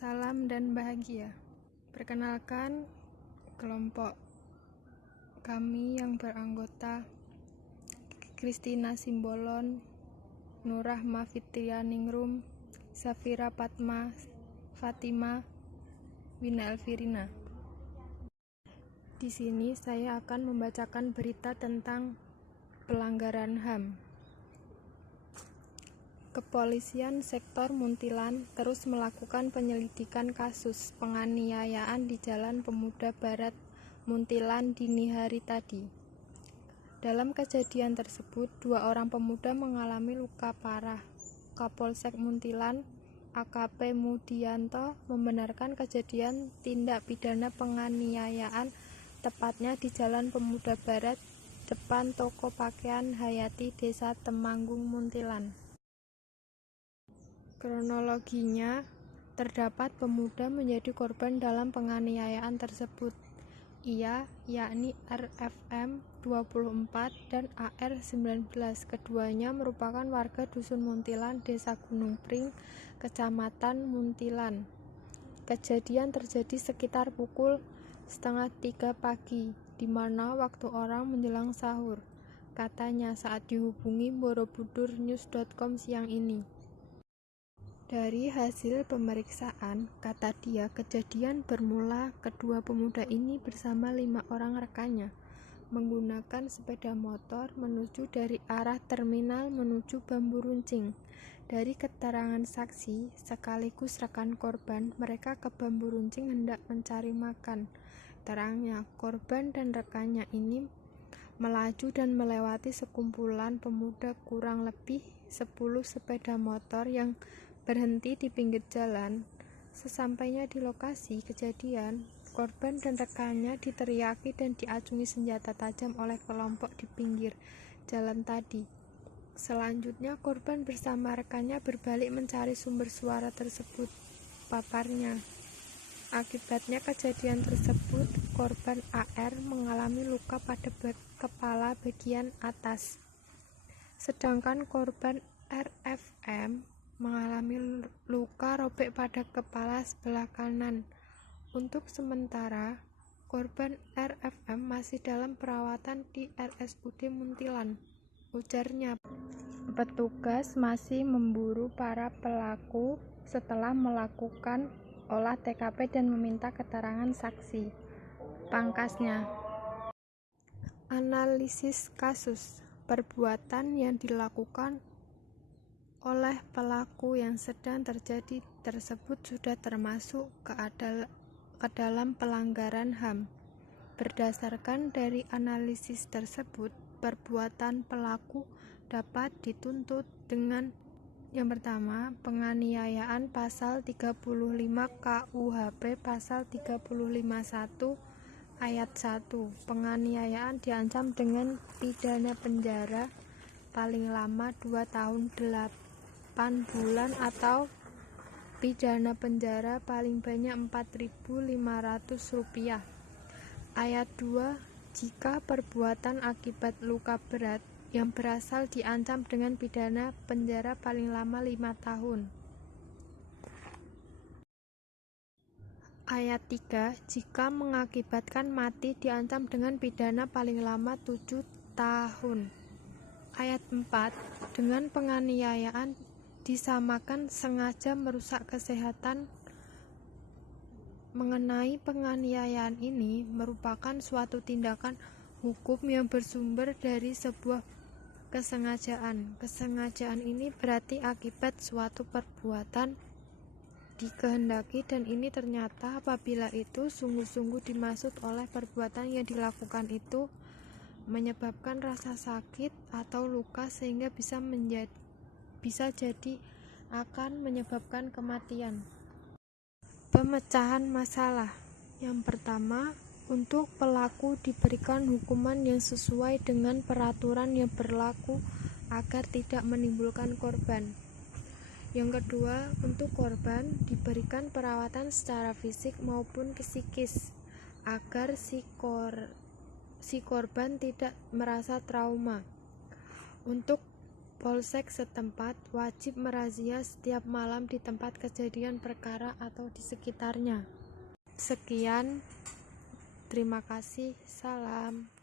Salam dan bahagia. Perkenalkan, kelompok kami yang beranggota Christina Simbolon, Nurrahma Fitrianingrum, Safira Fatma Fatima, Wina Elvirina. Di sini saya akan membacakan berita tentang pelanggaran HAM. Kepolisian Sektor Muntilan terus melakukan penyelidikan kasus penganiayaan di Jalan Pemuda Barat, Muntilan dini hari tadi. Dalam kejadian tersebut, 2 orang pemuda mengalami luka parah. Kapolsek Muntilan, AKP Mudianto, membenarkan kejadian tindak pidana penganiayaan tepatnya di Jalan Pemuda Barat, depan toko pakaian Hayati, Desa Temanggung, Muntilan. Kronologinya, terdapat pemuda menjadi korban dalam penganiayaan tersebut. Ia, yakni RFM 24 dan AR 19. Keduanya merupakan warga Dusun Muntilan, Desa Gunung Pring, Kecamatan Muntilan. Kejadian terjadi sekitar pukul 2:30 pagi, di mana waktu orang menjelang sahur, katanya saat dihubungi borobudurnews.com siang ini. Dari hasil pemeriksaan, kata dia, kejadian bermula kedua pemuda ini bersama 5 orang rekannya menggunakan sepeda motor menuju dari arah terminal menuju Bambu Runcing. Dari keterangan saksi sekaligus rekan korban, mereka ke Bambu Runcing hendak mencari makan. Terangnya, korban dan rekannya ini melaju dan melewati sekumpulan pemuda kurang lebih 10 sepeda motor yang berhenti di pinggir jalan. Sesampainya di lokasi kejadian, korban dan rekannya diteriaki dan diacungi senjata tajam oleh kelompok di pinggir jalan tadi. Selanjutnya, korban bersama rekannya berbalik mencari sumber suara tersebut, paparnya. Akibatnya kejadian tersebut, korban AR mengalami luka pada kepala bagian atas. Sedangkan korban RFM mengalami luka robek pada kepala sebelah kanan. Untuk sementara, korban RFM masih dalam perawatan di RSUD Muntilan. Ujarnya, petugas masih memburu para pelaku setelah melakukan olah TKP dan meminta keterangan saksi. Pangkasnya, analisis kasus perbuatan yang dilakukan oleh pelaku yang sedang terjadi tersebut sudah termasuk ke dalam pelanggaran HAM. Berdasarkan dari analisis tersebut, perbuatan pelaku dapat dituntut dengan yang pertama, penganiayaan pasal 35 KUHP pasal 351 ayat 1. Penganiayaan diancam dengan pidana penjara paling lama 2 tahun 8 bulan atau pidana penjara paling banyak Rp4.500. Ayat 2. Jika perbuatan akibat luka berat yang berasal diancam dengan pidana penjara paling lama 5 tahun. Ayat 3. Jika mengakibatkan mati diancam dengan pidana paling lama 7 tahun. Ayat 4. Dengan penganiayaan disamakan sengaja merusak kesehatan. Mengenai penganiayaan ini merupakan suatu tindakan hukum yang bersumber dari sebuah kesengajaan. Kesengajaan ini berarti akibat suatu perbuatan dikehendaki dan ini ternyata apabila itu sungguh-sungguh dimaksud oleh perbuatan yang dilakukan itu menyebabkan rasa sakit atau luka sehingga bisa jadi akan menyebabkan kematian. Pemecahan masalah. Yang pertama, untuk pelaku diberikan hukuman yang sesuai dengan peraturan yang berlaku agar tidak menimbulkan korban. Yang kedua, untuk korban diberikan perawatan secara fisik maupun psikis agar si korban tidak merasa trauma. Untuk Polsek setempat wajib merazia setiap malam di tempat kejadian perkara atau di sekitarnya. Sekian, terima kasih, salam.